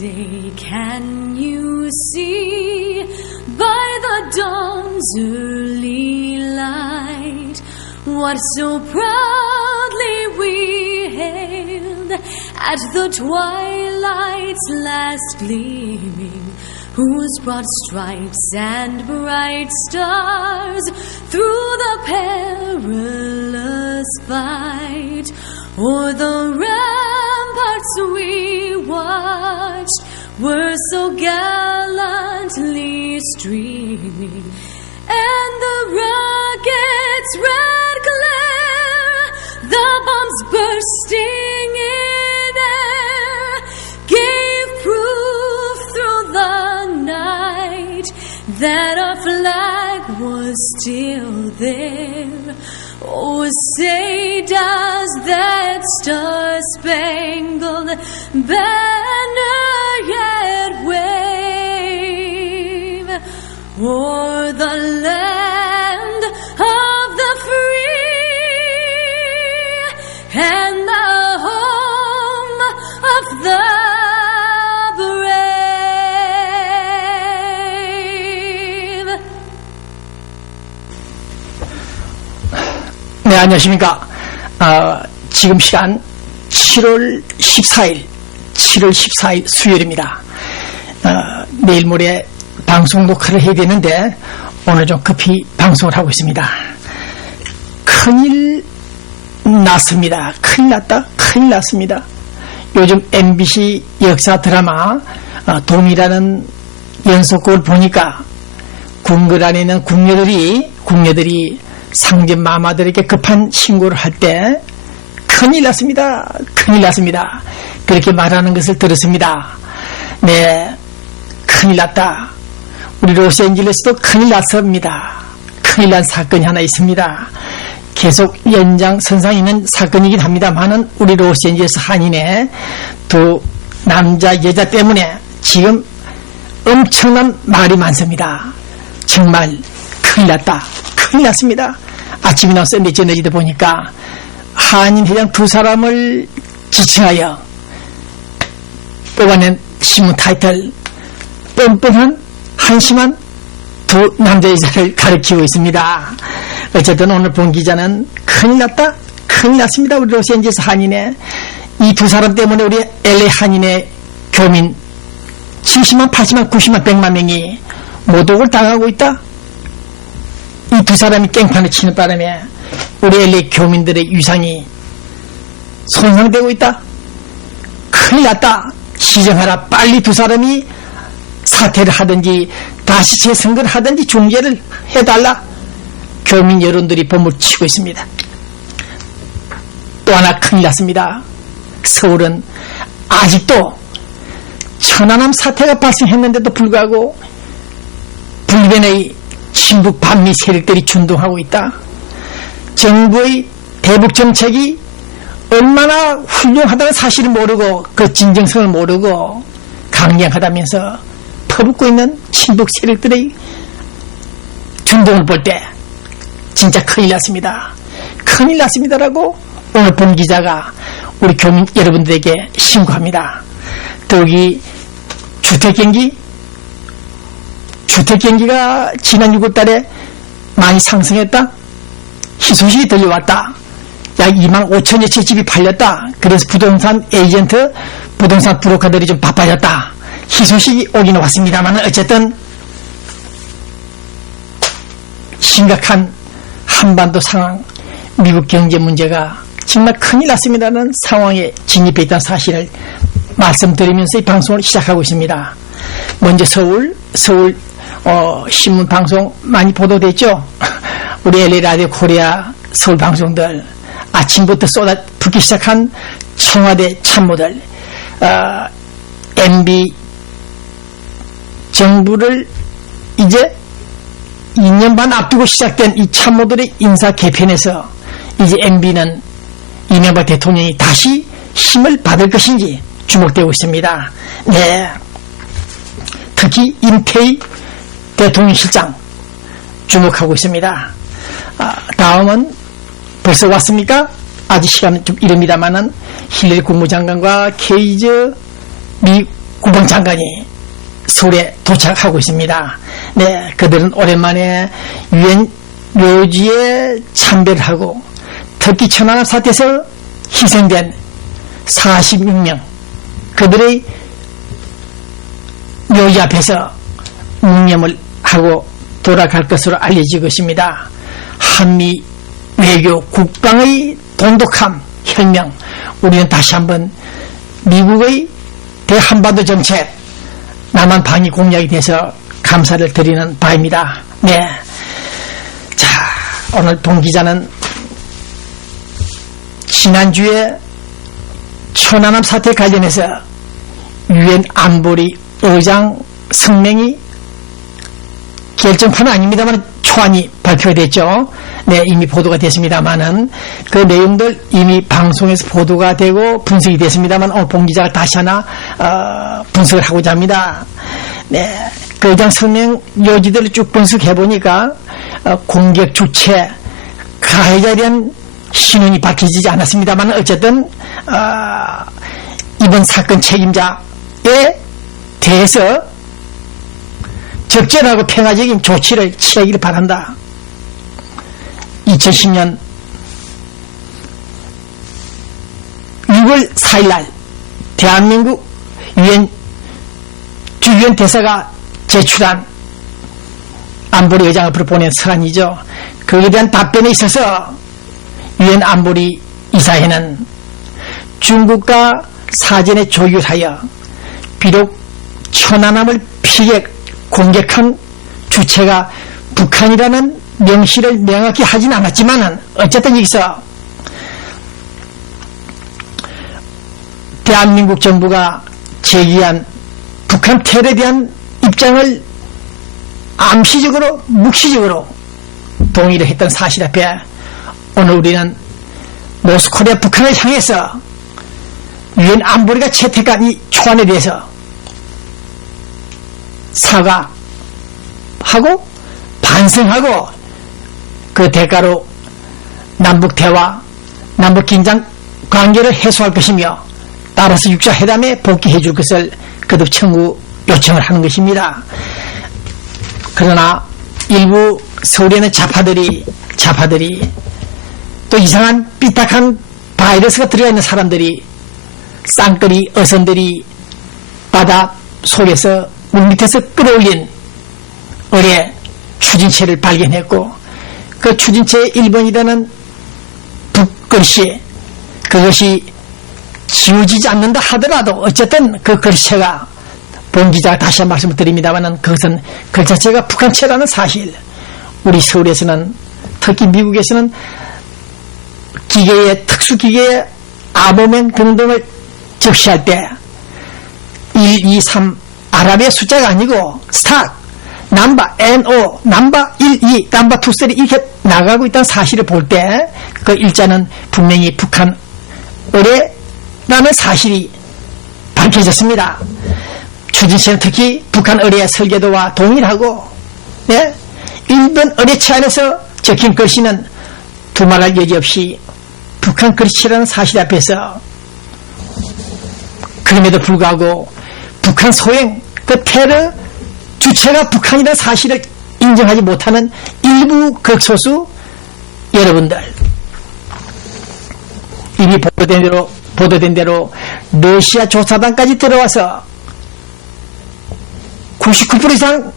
say, can you see by the dawn's early light what so proudly we hailed at the twilight's last gleaming, whose broad stripes and bright stars through the perilous fight o'er the ramparts we watched were so gallantly streaming, and the rocket's red glare, the bombs bursting in air, gave proof through the night that our flag was still there. Oh, say does that star-spangled banner yet wave o'er the land of the free and the home of the brave. 네, 안녕하십니까. 지금 시간 7월 14일 수요일입니다. 내일 모레 방송 녹화를 해야 되는데 오늘 좀 급히 방송을 하고 있습니다. 큰일 났습니다. 큰일 났습니다. 요즘 MBC 역사 드라마 동이라는 연속극을 보니까 궁궐 안에 있는 궁녀들이 상전 마마들에게 급한 신고를 할 때 큰일 났습니다. 그렇게 말하는 것을 들었습니다. 네, 큰일 났다. 우리 로스앤젤레스도 큰일 났습니다. 큰일 난 사건이 하나 있습니다. 계속 연장선상에 있는 사건이긴 합니다만은 우리 로스앤젤레스 한인의 두 남자 여자 때문에 지금 엄청난 말이 많습니다. 정말 큰일 났습니다. 아침에 나와 샌드위치 저널리도 보니까 한인 회장 두 사람을 지칭하여 뽑아낸 신문 타이틀, 뻔뻔한 한심한 두 남자 여자를 가리키고 있습니다. 어쨌든 오늘 본 기자는 큰일 났습니다. 우리 로스앤젤레스 한인의 이 두 사람 때문에 우리 LA 한인의 교민 70만, 80만, 90만, 100만 명이 모독을 당하고 있다. 이 두 사람이 깽판을 치는 바람에 우리 LA 교민들의 위상이 손상되고 있다. 큰일 났다. 시정하라. 빨리 두 사람이 사퇴를 하든지 다시 재선거를 하든지 중재를 해달라. 교민 여론들이 봄을 치고 있습니다. 또 하나 큰일 났습니다. 서울은 아직도 천안함 사태가 발생했는데도 불구하고 불변의 친북 반미 세력들이 준동하고 있다. 정부의 대북 정책이 얼마나 훌륭하다는 사실을 모르고 그 진정성을 모르고 강경하다면서 퍼붓고 있는 친북 세력들의 준동을 볼 때 진짜 큰일 났습니다라고 오늘 본 기자가 우리 교민 여러분들에게 신고합니다. 더욱이 주택경기가 지난 6월달에 많이 상승했다. 희소식이 들려왔다. 약 2만 5천여 채 집이 팔렸다. 그래서 부동산 에이전트, 부동산 브로커들이 좀 바빠졌다. 희소식이 오긴 왔습니다만 어쨌든 심각한 한반도 상황, 미국 경제 문제가 정말 큰일 났습니다는 상황에 진입해 있다는 사실을 말씀드리면서 이 방송을 시작하고 있습니다. 먼저 서울 신문 방송 많이 보도됐죠. 우리 LA 라디오 코리아 서울 방송들 아침부터 쏟아붓기 시작한 청와대 참모들, MB 정부를 이제 2년 반 앞두고 시작된 이 참모들의 인사 개편에서 이제 MB는 이명박 대통령이 다시 힘을 받을 것인지 주목되고 있습니다. 네, 특히 임태희 대통령실장 주목하고 있습니다. 다음은 벌써 왔습니까? 아직 시간은 좀 이릅니다만은 힐러리 국무장관과 케이저 미 국방장관이 서울에 도착하고 있습니다. 네, 그들은 오랜만에 유엔 묘지에 참배를 하고 특히 천안함 사태에서 희생된 46명 그들의 묘지 앞에서 묵념을 하고 돌아갈 것으로 알려지고 있습니다. 한미 외교 국방의 돈독함 혁명, 우리는 다시 한번 미국의 대한반도 정책 남한 방위 공약에 대해서 감사를 드리는 바입니다. 네, 자, 오늘 본 기자는 지난주에 천안함 사태 관련해서 유엔 안보리 의장 성명이 결정판은 아닙니다만 초안이 발표가 됐죠. 네, 이미 보도가 됐습니다만은 그 내용들 이미 방송에서 보도가 되고 분석이 됐습니다만 오늘 본 기자가 다시 하나 분석을 하고자 합니다. 네, 그 의장 성명 요지들을 쭉 분석해 보니까 공격 주체 가해자에 대한 신원이 밝혀지지 않았습니다만 어쨌든 이번 사건 책임자에 대해서 적절하고 평화적인 조치를 취하기를 바란다. 2010년 6월 4일 날 대한민국 주유엔 대사가 제출한 안보리 의장 앞으로 보낸 서한이죠. 거기에 대한 답변에 있어서 유엔 안보리 이사회는 중국과 사전에 조율하여 비록 천안함을 피격 공격한 주체가 북한이라는 명시를 명확히 하진 않았지만은 어쨌든 여기서 대한민국 정부가 제기한 북한 테러에 대한 입장을 암시적으로 묵시적으로 동의를 했던 사실 앞에 오늘 우리는 노스코리아 북한을 향해서 유엔 안보리가 채택한 이 초안에 대해서 사과하고 반성하고 그 대가로 남북 대화, 남북 긴장 관계를 해소할 것이며 따라서 6차 회담에 복귀해 줄 것을 거듭 청구 요청을 하는 것입니다. 그러나 일부 서울에는 좌파들이 또 이상한 삐딱한 바이러스가 들어가 있는 사람들이 쌍끌이 어선들이 바다 속에서 물밑에서 끌어올린 어뢰 추진체를 발견했고 그 추진체의 1번이라는 북글씨 그것이 지워지지 않는다 하더라도 어쨌든 그 글씨체가 본 기자가 다시 한 말씀을 드립니다만 그것은 글자체가 북한체라는 사실 우리 서울에서는 특히 미국에서는 기계의 특수기계의 암호명 등등을 적시할 때 1, 2, 3 아랍의 숫자가 아니고 스타, 넘버, NO, 넘버 1, 2, 넘버 2, 3 이렇게 나가고 있다는 사실을 볼 때 그 일자는 분명히 북한 의뢰라는 사실이 밝혀졌습니다. 추진시는 특히 북한 의뢰의 설계도와 동일하고 네? 일본 의뢰체 안에서 적힌 글씨는 두말할 여지 없이 북한 글씨라는 사실 앞에서 그럼에도 불구하고 북한 소행 그 테러 주체가 북한이라는 사실을 인정하지 못하는 일부 극소수 여러분들 이미 보도된 대로 러시아 조사단까지 들어와서 99% 이상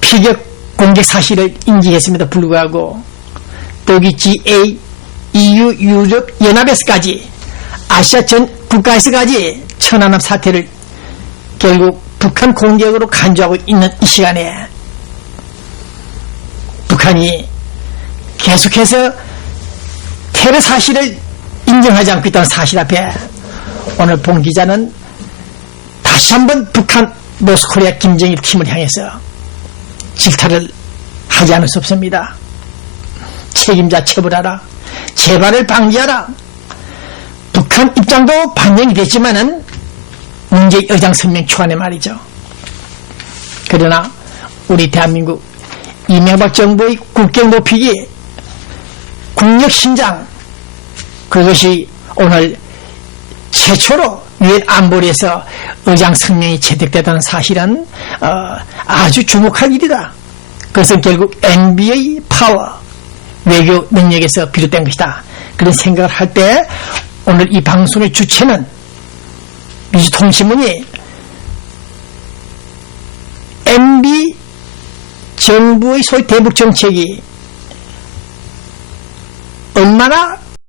피격 공격 사실을 인지했음에도 불구하고 독일 GA, EU, 유럽 연합에서까지 아시아 전 국가에서까지 천안함 사태를 결국 북한 공격으로 간주하고 있는 이 시간에 북한이 계속해서 테러 사실을 인정하지 않고 있다는 사실 앞에 오늘 본 기자는 다시 한번 북한 노스코리아 김정일 팀을 향해서 질타를 하지 않을 수 없습니다. 책임자 처벌하라. 재발을 방지하라. 북한 입장도 반영이 됐지만은 문재인 의장 성명 초안에 말이죠. 그러나 우리 대한민국 이명박 정부의 국격 높이기 국력 신장 그것이 오늘 최초로 유엔 안보리에서 의장 성명이 채택되다는 사실은 아주 주목할 일이다. 그것은 결국 MB의 파워, 외교 능력에서 비롯된 것이다. 그런 생각을 할 때 오늘 이 방송의 주체는 미주통신문이 MB 정부의 소위 대북 정책이 얼마나